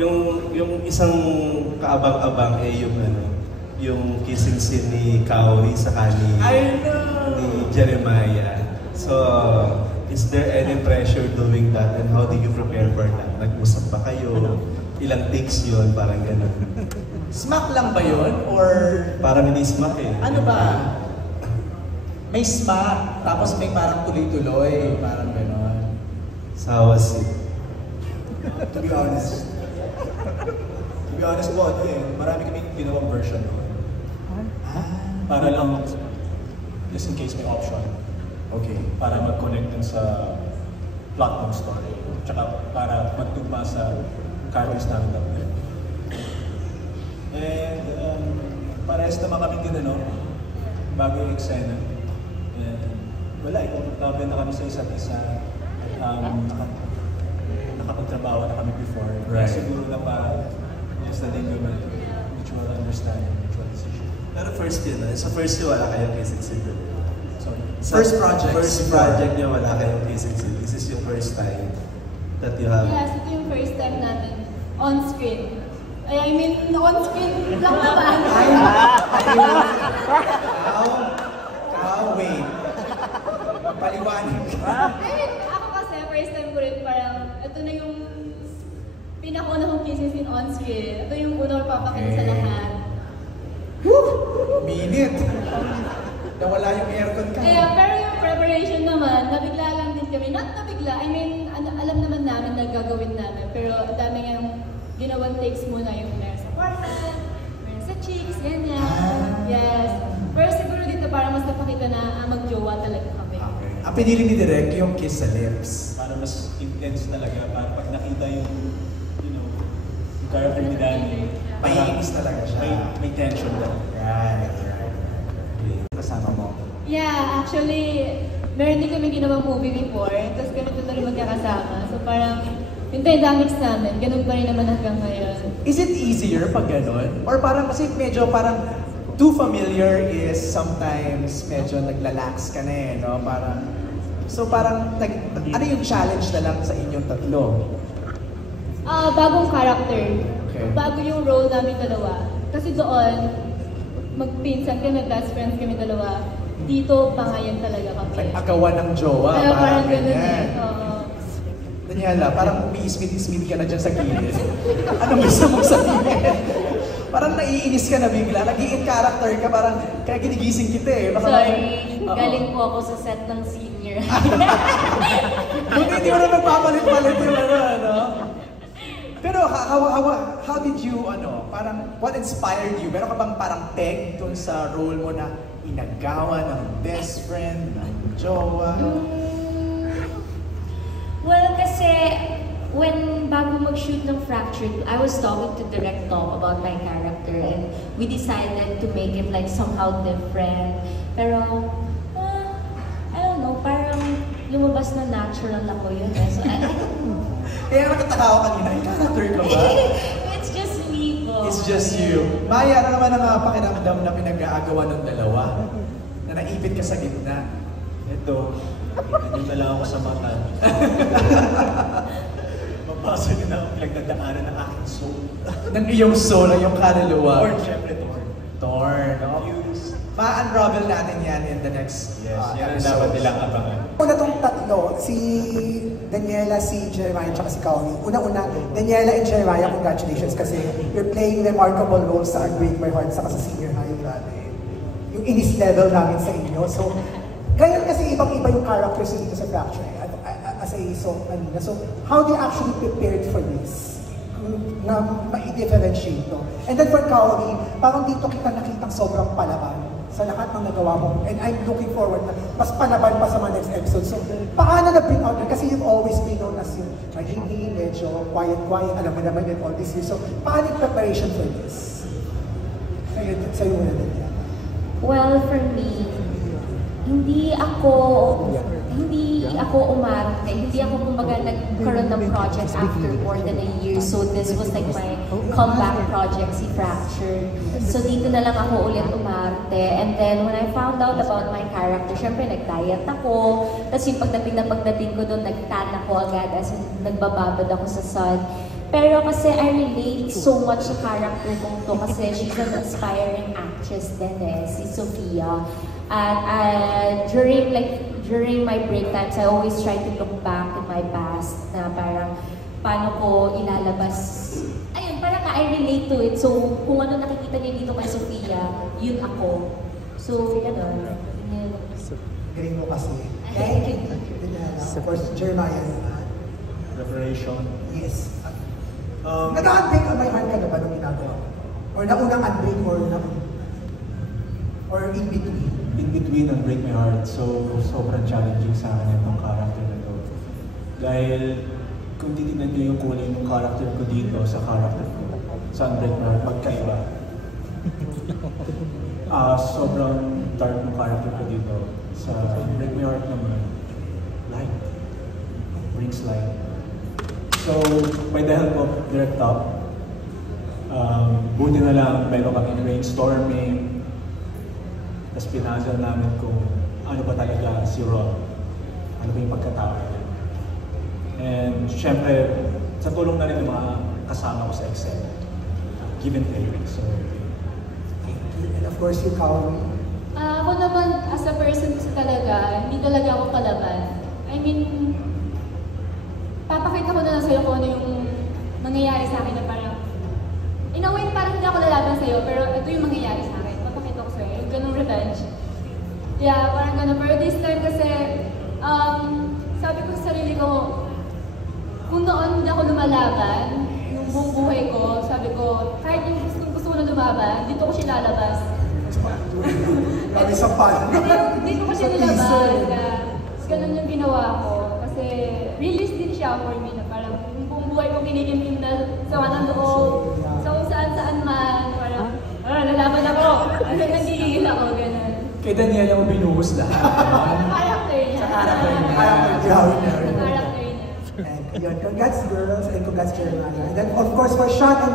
yung isang kaabang-abang yung yung kissing scene ni Kaori sa ni Jeremiah. So, is there any pressure doing that and how did you prepare for that? Nag-usap ba kayo? Ilang takes yun? Parang gano'n. Smack lang ba yun? Or parang hindi smack eh. ano ba? May smack, tapos may parang tuloy-tuloy, parang gano'n. Sawas it. To be honest po, marami kaming ginawang version doon. Para lang, just in case may option. Okay. Para mag-connect dun sa plot ng story. Tsaka para magtugma sa characters namin dapat. And parehas naman kami din bago yung eksena. And wala, komportable na kami sa isa't isa. Nakapagtrabaho na kami before. Right. Siguro na just the name of mutual understanding, mutual decision. Pero first yun, sa first yun wala kayong kissing scene. First project. First project niya wala kayong kissing scene. This is your first time that you have. Yes, ito yung first time natin on screen. I mean, on screen lang naman. Wait. Paliwanag ka. I mean, ako kasi first time ko rin parang, ito na yung pinakauna kong kissing scene on screen. Ito yung una ko papakita sa lahat. Minute. Nawala yung aircon ka. Pero yung preparation naman, nabigla lang din kami. Not nabigla, I mean, alam naman namin na gagawin namin. Pero ang dami nga yung ginawang takes muna yung meron sa forehead, meron sa cheeks, ganyan. Yes. Pero siguro dito para mas napakita na mag-jowa talaga kami. Okay. Ang pinili ni Direk yung kiss sa lips. Para mas intense talaga. Para pag nakita yung character ni Danny, Maiinis talaga siya. May tension lang. Right. Kasama mo? Yeah, actually, meron din kami ginawang movie before, tapos ganito na rin magkakasama. So parang, yung dynamics namin, ganun pa rin naman hanggang ngayon. Is it easier pag ganun? Or parang kasi medyo parang too familiar is sometimes medyo naglalax ka na no? Parang, so parang, ano yung challenge na lang sa inyong tatlo? Bagong character. Okay. Bago yung role namin dalawa. Kasi doon, magpinsan kami, best friends kami dalawa. Dito, pangayan talaga kami. Nag-agawan ng jowa. Kaya parang ganun eh. Daniela, parang umiismit-ismit ka na dyan sa gilid. Anong gusto mong sabihin? Parang naiinis ka na bigla, nag-i-in character ka, parang kaya ginigising kita eh. Baka Sorry, galing po ako sa set ng senior. Buti hindi mo na nagpapalit-palit yung ano? Pero how did you, parang, what inspired you? Meron ka bang parang peg dun sa role mo na inagawa ng best friend, ng jowa? Well, kasi when bago mag-shoot ng Fractured, I was talking to Direk Tom about my character and we decided to make it like somehow different. Pero, I don't know, parang lumabas na natural ako yun. So, I don't know. Kaya nakatawa kanina, yung character ka ba? It's just me po. It's just you. Maya, ano naman ang pakiramdam na pinag-aagawa ng dalawa? Na naipit ka sa gitna? Ito, ganyan na lang ako sa mata. Mabasa din ako pinagdadaanan ng aking soul. Ng iyong soul, ng iyong kaluluwa. Torn, syempre torn. Torn, no? Ma-unravel natin yan in the next yan ang dapat nilang abangan. Una tong tatlo, si Daniela, si Jeremiah, at si Kaori. Una-una, Daniela and Jeremiah, congratulations kasi you're playing remarkable roles sa Break My Heart sa senior high. Yung inis level namin sa inyo. So, ngayon kasi ibang-iba yung characters dito sa Fracture. As I saw kanina. So, how do you actually prepared for this? Na ma-differentiate to. And then for Kaori, parang dito kita nakitang sobrang palaban sa lahat ng nagawa mo. And I'm looking forward na mas palaban pa sa mga next episode. So, paano na-bring out? Kasi you've always been known as yung magiging medyo quiet-quiet, alam mo naman yun all this year. So, paano yung preparation for this? Sa'yo muna din yan. Well, for me, hindi ako umarte, hindi ako kumbaga nagkaroon ng project after more than a year. So this was like my comeback project, si Fractured. So dito na lang ako ulit umarte. And then when I found out about my character, syempre nag-diet ako. Tapos yung pagdating ko doon, nag-tan ako agad as in nagbababad ako sa sun. Pero kasi I relate so much sa character kong to kasi she's an aspiring actress din si Sofia. And during my break times, I always try to look back in my past na parang paano ko ilalabas. Ayun, parang I relate to it. So, kung ano nakikita niyo dito kay Sofia, yun ako. So, gano'n. Galing mo kasi. Thank you. Of course, Jeremiah. Preparation. Yes. Nag-unbreak on my heart ka na ba nung ginagawa? Or naunang unbreak or in between? In between and break my heart. So, sobrang challenging sa akin itong character na to. Dahil, kung titignan niyo yung kulay ng character ko dito sa character ko, sa Unbreak My Heart, magkaiba. Sobrang dark ng character ko dito. Sa Unbreak My Heart naman, light. Brings light. So, by the help of Direct Top, buti na lang meron kaming brainstorming, tapos pinazal namin kung ano ba talaga si Ron, ano ba yung pagkatao niya. And syempre, sa tulong na rin ng mga kasama ko sa Excel, give and take. So, And of course, you, Kaomi. Ako naman, as a person kasi talaga, hindi talaga ako kalaban. I mean, papakita ko na lang sa'yo kung ano yung mangyayari sa akin na parang, in a way, parang hindi ako lalaban sa'yo, pero ito yung mangyayari sa akin. Papakita ko sa'yo, yung ganung revenge. Yeah, parang ganun. Pero this time kasi, sabi ko sa sarili ko, kung noon hindi ako lumalaban, yung buong buhay ko, sabi ko, kahit yung gusto ko na lumaban, dito ko siya lalabas. Kami sa pan. Dito ko siya nilabas. Ganun yung ginawa ko. Kasi realist din siya for me na parang yung buong buhay ko kinikimkim na sa ng loob, sa kung saan-saan man, parang, lalaban ako! Ano nagigigil ako, ganun. kay Daniela mo binuhos lahat. Character niya. Sa character niya. Sa character niya. And yun, congrats girls and congrats Jeremiah. And then of course for Sean and